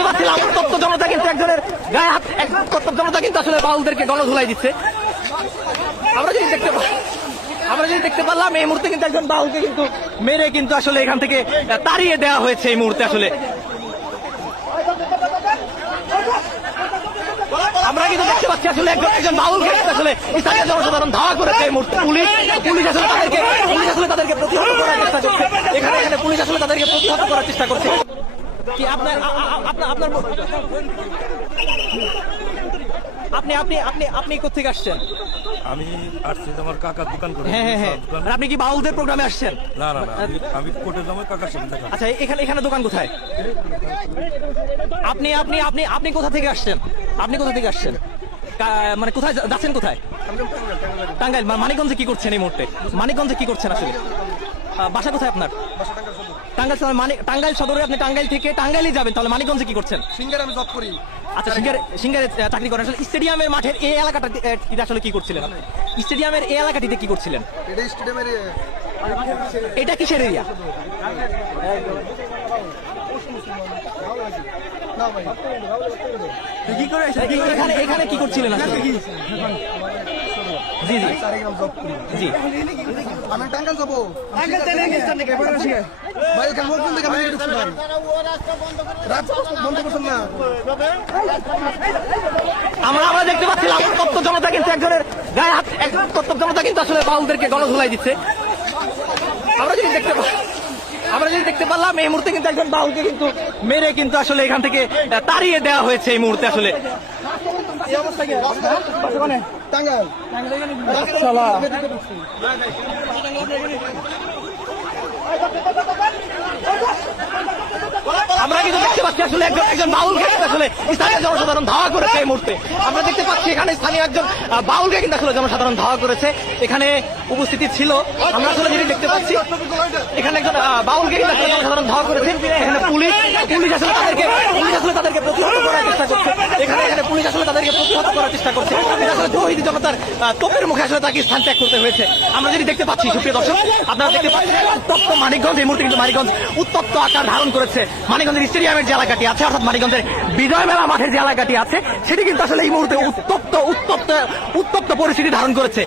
দেখতে পাচ্ছিলাম উত্তপ্ত জনতা কিন্তু একজনের গায়ে হাত উত্তপ্ত জনতা কিন্তু আসলে বাউলদেরকে গণধোলাই দিচ্ছে। আমরা যদি দেখতে পারলাম এই মুহূর্তে কিন্তু একজন বাউলকে কিন্তু মেরে কিন্তু আসলে এখান থেকে তাড়িয়ে দেওয়া হয়েছে এই মুহূর্তে। আসলে আমরা কিন্তু দেখতে পাচ্ছি আসলে একজন বাউলকে আসলে স্থানীয় জনসাধারণ ধাওয়া করেছে এই মুহূর্তে। পুলিশ আসলে তাদেরকে প্রতিহত করার চেষ্টা করছে। এখানে পুলিশ আসলে তাদেরকে প্রতিহত করার চেষ্টা করছে। কি আপনার আপনি কোথেকে আসছেন? আমি আসছি তোমার কাকার দোকান করে। হ্যাঁ। আপনি কি বাউলদের প্রোগ্রামে আসছেন? না, আমি কোর্টে যাবো কাকার সাথে দেখা। আচ্ছা, এখানে দোকান কোথায়? আপনি কোথা থেকে আসছেন? মানে কোথায় যাচ্ছেন? কোথায়? টাঙ্গাইল। মানিকগঞ্জে কি করছেন এই মুহূর্তে? মানিকগঞ্জে কি করছেন আসলে? বাসা কোথায় আপনার? টাঙ্গাইল সদরে। আপনি টাঙ্গাইল থেকে টাঙ্গাইলে যাবেন, তাহলে মানিকগঞ্জে কি করছেন? সিঙ্গারে আমি জব করি। আচ্ছা, সিঙ্গারে চাকরি করেন। আসলে স্টেডিয়ামের মাঠের এই এলাকাটা আসলে কি করছিলেন? স্টেডিয়ামের এই এলাকাটিতে কি করছিলেন? এটা স্টেডিয়ামের এটা কিসের এরিয়া? কি করে এখানে কি করছিলেন আসলে? জি জি। আমি টাঙ্গাইল যাবো। ভাই এখানে বলছেন দেখে আমি ঢুকছি ভাই। রাত বন্ধ করছেন না। আমরা দেখতে পাচ্ছিলাম উত্তপ্ত জনতা কিন্তু একজনের গায়ে হাত উত্তপ্ত জনতা কিন্তু আসলে বাউলদেরকে গণধোলাই দিচ্ছে। আমরা যদি দেখতে পারলাম এই মুহূর্তে কিন্তু একজন বাউলকে কিন্তু মেরে কিন্তু আসলে এখান থেকে তাড়িয়ে দেওয়া হয়েছে এই মুহূর্তে। আসলে এই অবস্থা কি? টাঙ্গাইল আমরা কিন্তু দেখতে পাচ্ছি আসলে একজন বাউলকে আসলে স্থানীয় জনসাধারণ ধাওয়া করেছে এই মুহূর্তে। আমরা দেখতে পাচ্ছি এখানে স্থানীয় একজন বাউলকে কিন্তু আসলে জনসাধারণ ধাওয়া করেছে। এখানে উপস্থিতি ছিল, আমরা আসলে যেটি দেখতে পাচ্ছি এখানে একজন বাউলকে কিন্তু আসলে জনসাধারণ ধাওয়া করেছে। এখানে পুলিশ আসলে তাদেরকে প্রতিহত করার চেষ্টা করছে। এখানে পুলিশ আসলে তাদেরকে প্রতিহত করার চেষ্টা করছে। এটা আসলে তৌহিদি জনতার তোপের মুখে আসলে তাকে স্থান ত্যাগ করতে হয়েছে। আমরা যেটি দেখতে পাচ্ছি, সুপ্রিয় দর্শক, আপনারা দেখতে পাচ্ছেন উত্তপ্ত মানিকগঞ্জ। এই মুহূর্তে কিন্তু মানিকগঞ্জ উত্তপ্ত আকার ধারণ করেছে। মানিকগঞ্জের স্টেডিয়ামের যে এলাকাটি আছে, অর্থাৎ মানিকগঞ্জের বিজয় মেলা মাঠের যে এলাকাটি আছে, সেটি কিন্তু আসলে এই মুহূর্তে উত্তপ্ত পরিস্থিতি ধারণ করেছে।